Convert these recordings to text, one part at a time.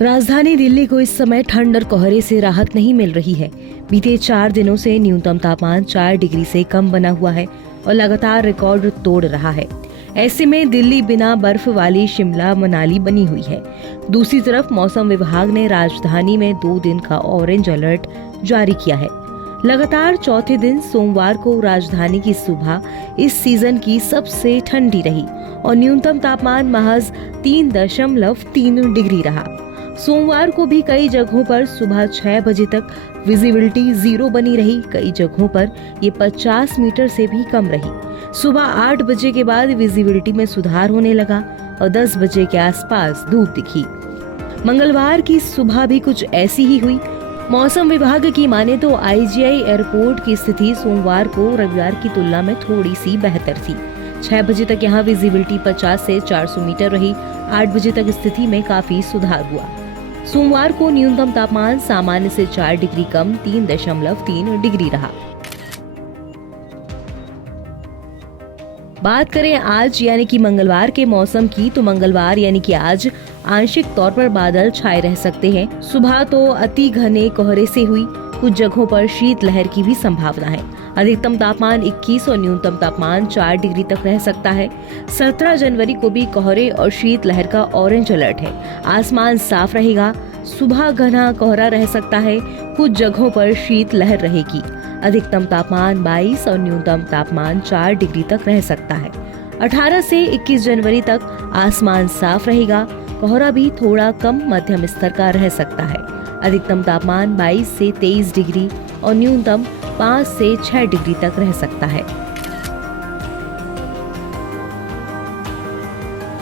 राजधानी दिल्ली को इस समय ठंड और कोहरे से राहत नहीं मिल रही है। बीते 4 दिनों से न्यूनतम तापमान 4 डिग्री से कम बना हुआ है और लगातार रिकॉर्ड तोड़ रहा है। ऐसे में दिल्ली बिना बर्फ वाली शिमला मनाली बनी हुई है। दूसरी तरफ मौसम विभाग ने राजधानी में 2 दिन का ऑरेंज अलर्ट जारी किया है। लगातार चौथे दिन सोमवार को राजधानी की सुबह इस सीजन की सबसे ठंडी रही और न्यूनतम तापमान महज 3.3 डिग्री रहा। सोमवार को भी कई जगहों पर सुबह 6 बजे तक विजिबिलिटी 0 बनी रही। कई जगहों पर ये 50 मीटर से भी कम रही। सुबह 8 बजे के बाद विजिबिलिटी में सुधार होने लगा और 10 बजे के आसपास धूप दिखी। मंगलवार की सुबह भी कुछ ऐसी ही हुई। मौसम विभाग की माने तो IGI एयरपोर्ट की स्थिति सोमवार को रविवार की तुलना में थोड़ी सी बेहतर थी। 6 बजे तक यहाँ विजिबिलिटी 50 से 400 मीटर रही। 8 बजे तक स्थिति में काफी सुधार हुआ। सोमवार को न्यूनतम तापमान सामान्य से 4 डिग्री कम 3.3 डिग्री रहा। बात करें आज यानी कि मंगलवार के मौसम की, तो मंगलवार यानी कि आज आंशिक तौर पर बादल छाए रह सकते हैं। सुबह तो अति घने कोहरे से हुई। कुछ जगहों पर शीतलहर की भी संभावना है। अधिकतम तापमान 21 और न्यूनतम तापमान 4 डिग्री तक रह सकता है। 17 जनवरी को भी कोहरे और शीतलहर का ऑरेंज अलर्ट है। आसमान साफ रहेगा। सुबह घना कोहरा रह सकता है। कुछ जगहों पर शीतलहर रहेगी। अधिकतम तापमान 22 और न्यूनतम तापमान 4 डिग्री तक रह सकता है। 18 से 21 जनवरी तक आसमान साफ रहेगा। कोहरा भी थोड़ा कम मध्यम स्तर का रह सकता है। अधिकतम तापमान 22 से 23 डिग्री और न्यूनतम 5 से 6 डिग्री तक रह सकता है।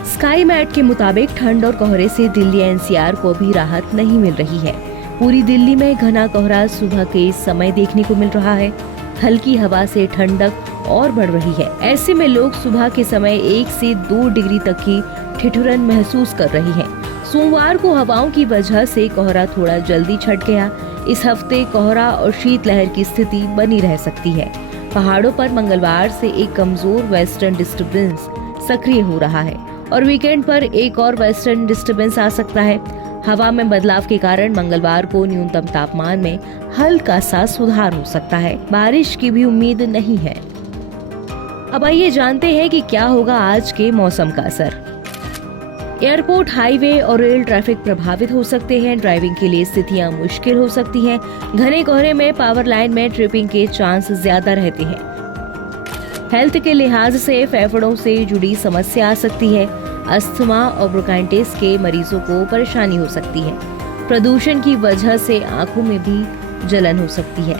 स्काई मैट के मुताबिक ठंड और कोहरे से दिल्ली NCR को भी राहत नहीं मिल रही है। पूरी दिल्ली में घना कोहरा सुबह के समय देखने को मिल रहा है। हल्की हवा से ठंडक और बढ़ रही है। ऐसे में लोग सुबह के समय 1 से 2 डिग्री तक की ठिठुरन महसूस कर रहे हैं। सोमवार को हवाओं की वजह से कोहरा थोड़ा जल्दी छट गया। इस हफ्ते कोहरा और शीतलहर की स्थिति बनी रह सकती है। पहाड़ों पर मंगलवार से एक कमजोर वेस्टर्न डिस्टर्बेंस सक्रिय हो रहा है और वीकेंड पर एक और वेस्टर्न डिस्टर्बेंस आ सकता है। हवा में बदलाव के कारण मंगलवार को न्यूनतम तापमान में हल्का सा सुधार हो सकता है। बारिश की भी उम्मीद नहीं है। अब आइए जानते हैं कि क्या होगा आज के मौसम का असर। एयरपोर्ट, हाईवे और रेल ट्रैफिक प्रभावित हो सकते हैं। ड्राइविंग के लिए स्थितियां मुश्किल हो सकती हैं। घने कोहरे में पावर लाइन में ट्रिपिंग के चांस ज्यादा रहते हैं। हेल्थ के लिहाज से फेफड़ों से जुड़ी समस्या आ सकती है। अस्थमा और ब्रोंकाइटिस के मरीजों को परेशानी हो सकती है। प्रदूषण की वजह से आंखों में भी जलन हो सकती है।